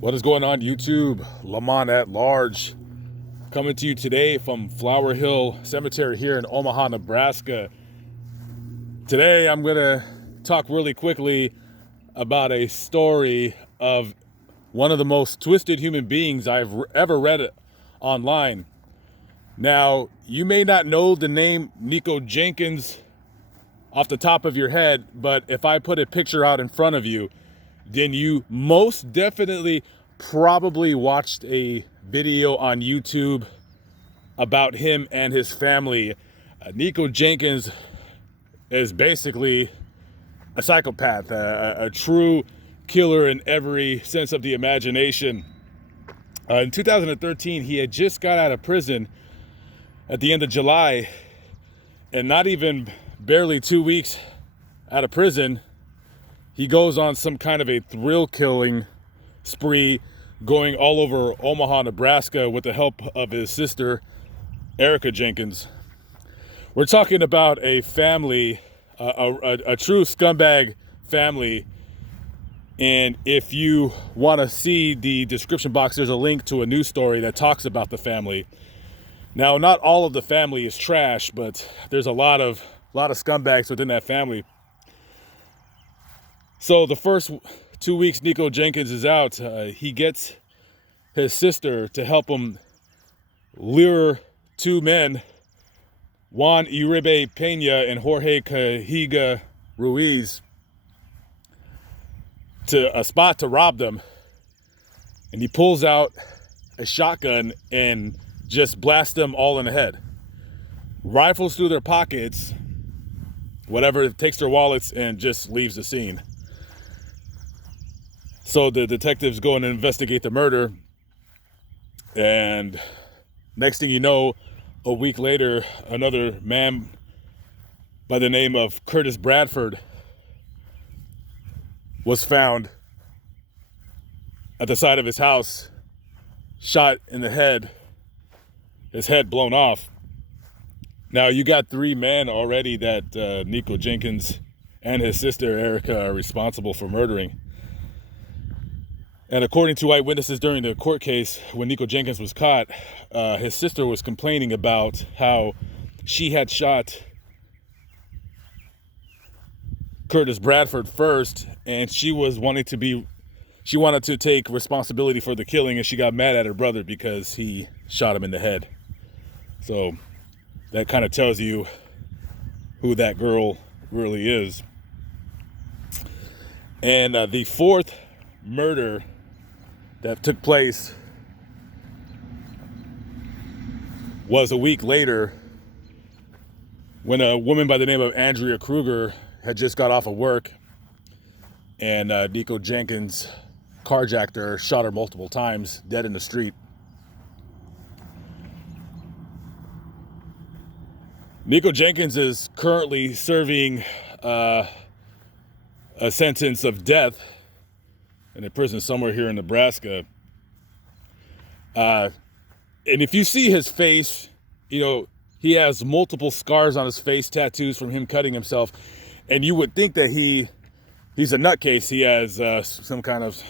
What is going on, YouTube? Lamont at large, coming to you today from Flower Hill Cemetery here in Omaha, Nebraska. Today I'm gonna talk really quickly about a story of one of the most twisted human beings I've ever read online. Now, you may not know the name Nikko Jenkins off the top of your head, but if I put a picture out in front of you, then you most definitely probably watched a video on YouTube about him and his family. Nikko Jenkins is basically a psychopath, a true killer in every sense of the imagination. In 2013, he had just got out of prison at the end of July, and not even barely 2 weeks out of prison, he goes on some kind of a thrill-killing spree, going all over Omaha, Nebraska with the help of his sister, Erica Jenkins. We're talking about a family, a true scumbag family. And if you want to see the description box, there's a link to a news story that talks about the family. Now, not all of the family is trash, but there's a lot of scumbags within that family. So the first 2 weeks Nikko Jenkins is out, he gets his sister to help him lure two men, Juan Uribe Pena and Jorge Cajiga Ruiz, to a spot to rob them. And he pulls out a shotgun and just blasts them all in the head. Rifles through their pockets, whatever, takes their wallets, and just leaves the scene. So the detectives go and investigate the murder, and next thing you know, a week later, another man by the name of Curtis Bradford was found at the side of his house, shot in the head, his head blown off. Now, you got three men already that Nikko Jenkins and his sister Erica are responsible for murdering. And according to eyewitnesses during the court case, when Nikko Jenkins was caught, his sister was complaining about how she had shot Curtis Bradford first, and she wanted to take responsibility for the killing, and she got mad at her brother because he shot him in the head. So that kind of tells you who that girl really is. And the fourth murder that took place was a week later, when a woman by the name of Andrea Kruger had just got off of work, and Nikko Jenkins carjacked her, shot her multiple times, dead in the street. Nikko Jenkins is currently serving a sentence of death in a prison somewhere here in Nebraska. And if you see his face, you know, he has multiple scars on his face, tattoos from him cutting himself. And you would think that he's a nutcase. He has some kind of,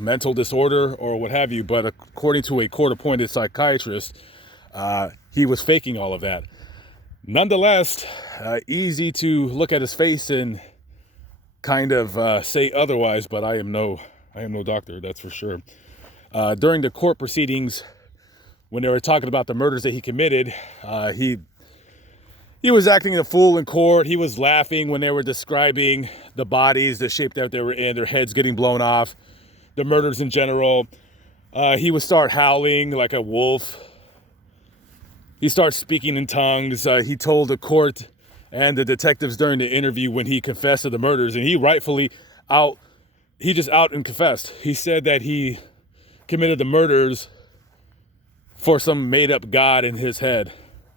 mental disorder or what have you. But according to a court-appointed psychiatrist, he was faking all of that. Nonetheless, easy to look at his face and kind of say otherwise, but I am no doctor, that's for sure. During the court proceedings, when they were talking about the murders that he committed, he was acting a fool in court. He was laughing when they were describing the bodies, the shape that they were in, their heads getting blown off, the murders in general. He would start howling like a wolf. He starts speaking in tongues. He told the court and the detectives during the interview when he confessed to the murders, and he just out and confessed. He said that he committed the murders for some made-up god in his head,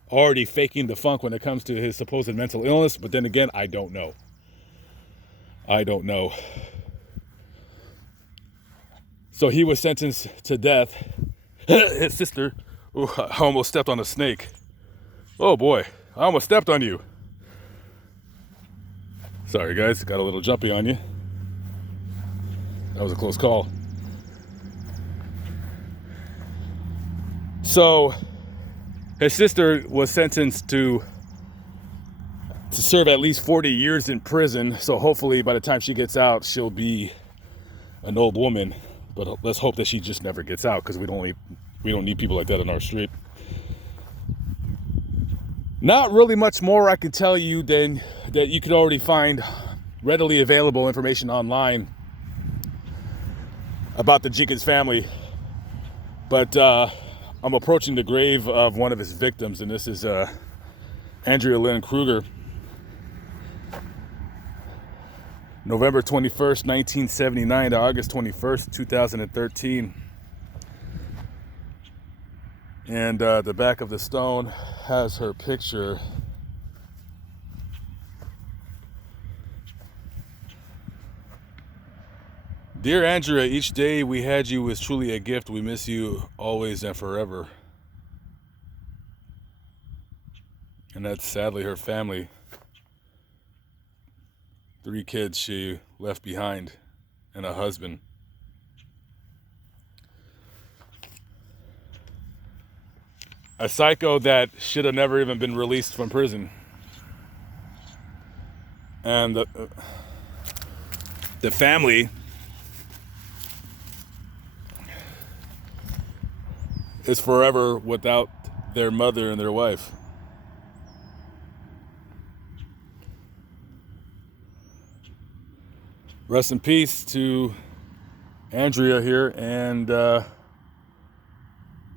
already faking the funk when it comes to his supposed mental illness. But then again, I don't know. So he was sentenced to death. His sister, I almost stepped on a snake. Oh boy, I almost stepped on you. Sorry guys, got a little jumpy on you. That was a close call. So his sister was sentenced to serve at least 40 years in prison. So hopefully by the time she gets out, she'll be an old woman. But let's hope that she just never gets out, because we don't need people like that on our street. Not really much more I can tell you than that you could already find readily available information online about the Jenkins family. But I'm approaching the grave of one of his victims, and this is Andrea Lynn Kruger. November 21st, 1979 to August 21st, 2013. And the back of the stone has her picture. Dear Andrea, each day we had you was truly a gift. We miss you always and forever. And that's sadly her family. 3 kids she left behind and a husband. A psycho that should have never even been released from prison. And the family is forever without their mother and their wife. Rest in peace to Andrea here, and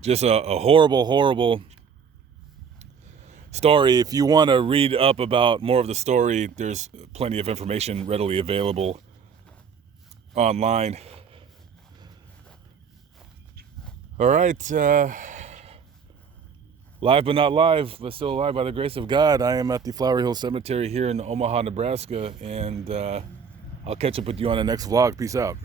just a horrible, horrible story. If you want to read up about more of the story, there's plenty of information readily available online. All right, live but not live, but still alive by the grace of God. I am at the Flower Hill Cemetery here in Omaha, Nebraska, and I'll catch up with you on the next vlog. Peace out.